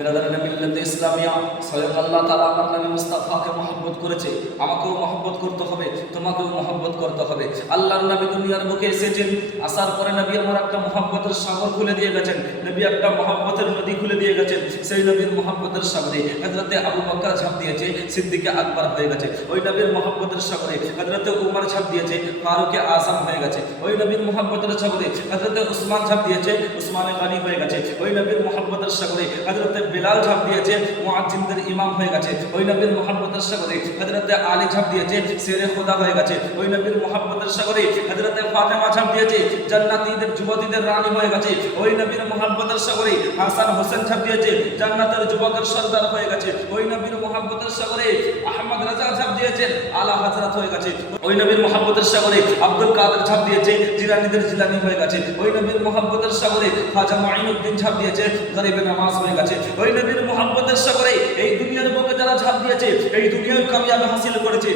বিরাদারানে মিল্লাতে ইসলামিয়া, স্বয়ং আল্লাহ তাআলা আমার নবী মুস্তাফাকে মহব্বত করেছে, আমাকেও মহব্বত করতে হবে, তোমাকেও মহব্বত করতে হবে। আল্লাহর নবী দুনিয়ার বুকে এসেছেন, আসার পরে নবী আমার একটা মহব্বতের সাগর খুলে দিয়ে গেছেন, নবী একটা মহব্বতের নদী খুলে দিয়ে গেছেন। সেই নবীর মহব্বতের সাগরে হযরতে আবু বকর ঝাঁপ দিয়েছে, সিদ্দিকে আকবর হয়ে গেছে। ওই নবীর মহব্বতের সাগরে হযরতে উমর ঝাঁপ দিয়েছে, ফারুকে আযম হয়ে গেছে। ওই নবীর মহব্বতের সাগরে হযরতে উসমান ঝাঁপ দিয়েছে, উসমানে গনি হয়ে গেছে। ওই নবীর মহব্বতের সাগরে হযরতে বিলাল ঝাঁপ দিয়েছে, মুয়াজ্জিনদের ইমাম হয়ে গেছে। ওই নবীর মহব্বতের সাগরে হযরতে আলী ঝাঁপ দিয়েছে, শেরে খোদা হয়ে গেছে। ওই নবীর মহব্বতের সাগরে হযরতে ফাতেমা ঝাঁপ দিয়েছে, জান্নাতীদের যুবতীদের রানী হয়ে গেছে। ওই নবীর মহব্বতের সাগরে হাসান হোসেন ঝাঁপ দিয়েছে, জান্নাতের যুবকের সর্দার হয়ে গেছে। ওই নবীর মহব্বতের সাগরে আহমদ রাজা ঝাঁপ দিয়েছেন, আলা হযরত হয়ে গেছে। ওই নবীর মহব্বতের সাগরে আব্দুল কাদের ঝাঁপ দিয়েছে, জিলানীদের জিলানী হয়ে গেছে। ওই নবীর মহব্বতের সাগরে খাজা মাইনুদ্দিন ঝাঁপ দিয়েছে, গরিবে নামাজ হয়ে গেছে। ওই নবীর মহব্বতের সাগরে এই দুনিয়ার বুকে যারা ঝাঁপ দিয়েছে, এই দুনিয়ার কামিয়াবি হাসিল করেছে।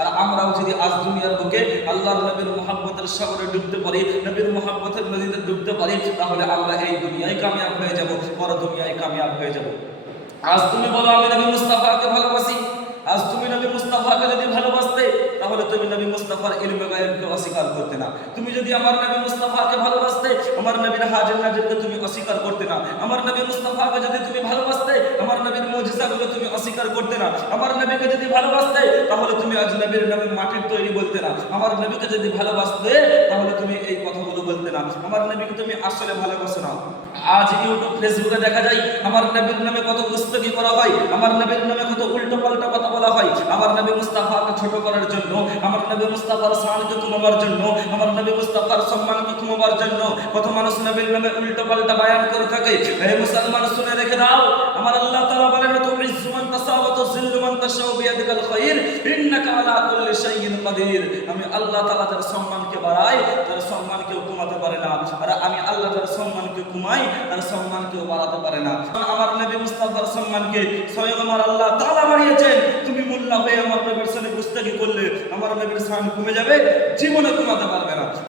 আর আমরাও যদি আজ দুনিয়ার বুকে আল্লাহর নবীর মহব্বতের সাগরে ডুবতে পারি, নবীর মহব্বতের নদীতে ডুবতে পারি, তাহলে আমরা এই দুনিয়ায় কামিয়াব হয়ে যাব, পর দুনিয়ায় কামিয়াব হয়ে যাব। আজ তুমি বলো আমি নবী মুস্তাফাকে ভালোবাসি। আজ তুমি নবী মুস্তাফাকে যদি ভালোবাসতে, তাহলে তুমি নবী মুস্তাফার ইলমে গায়েবকে অস্বীকার করতে না। তুমি যদি আমার নবী মুস্তাফাকে ভালোবাসতে, আমার নবীর হাজির নাজিরকে তুমি অস্বীকার করতে না। আমার নবী মুস্তাফাকে যদি তুমি ভালোবাসতে, আমার নবীর মুজিজাগুলো তুমি অস্বীকার করতে না। আমার নবীকে যদি ভালোবাসতে, তাহলে তুমি আজ নবীর নামে মাটির তৈরি বলতে না। আমার নবীকে যদি ভালোবাসতে, তাহলে তুমি এই কথাগুলো বলতে না। আমার নবীকে তুমি আসলে ভালোবাসো না। আজ ইউটিউব ফেসবুকে দেখা যায় আমার নবীর নামে কত গুস্তগি করা হয়, আমার নবীর নামে কত উল্টো পাল্টা কথা বলা হয়। আমার নবী মুস্তাফাকে ছোট করার জন্য, আমার নবী মুস্তাফার শানকে কমাবার জন্য, আমার নবী মুস্তাফার সম্মানকে কমাবার জন্য কত মানুষ নবীর নামে উল্টো পাল্টা বয়ান করে থাকে। হে মুসলমান, শুনে রেখে দাও, আমার আল্লাহ তাআলা বলেন তুইজ্জু মান তাশা ওয়া তুযিল্লু মান তাশা বিয়াদিকাল খায়র ইন্নাকা আলা কুল্লি শাইইন কাদির। আমি আল্লাহ তাআলা তার সম্মানকে বাড়াই, তার সম্মানকেও কমাতে পারে না। আর আমি আল্লাহ তার সম্মানকে কমাই, তার সম্মানকেও বাড়াতে পারে না। আমার নবী মুস্তাফার সম্মানকে স্বয়ং আমার আল্লাহ তাআলা বাড়িয়েছেন। তুমি মোল্লা হয়ে আমার নবীর সাথে গুস্তাখি করলে আমার নবীর শান কমে যাবে, জীবনে কমাতে পারবে না।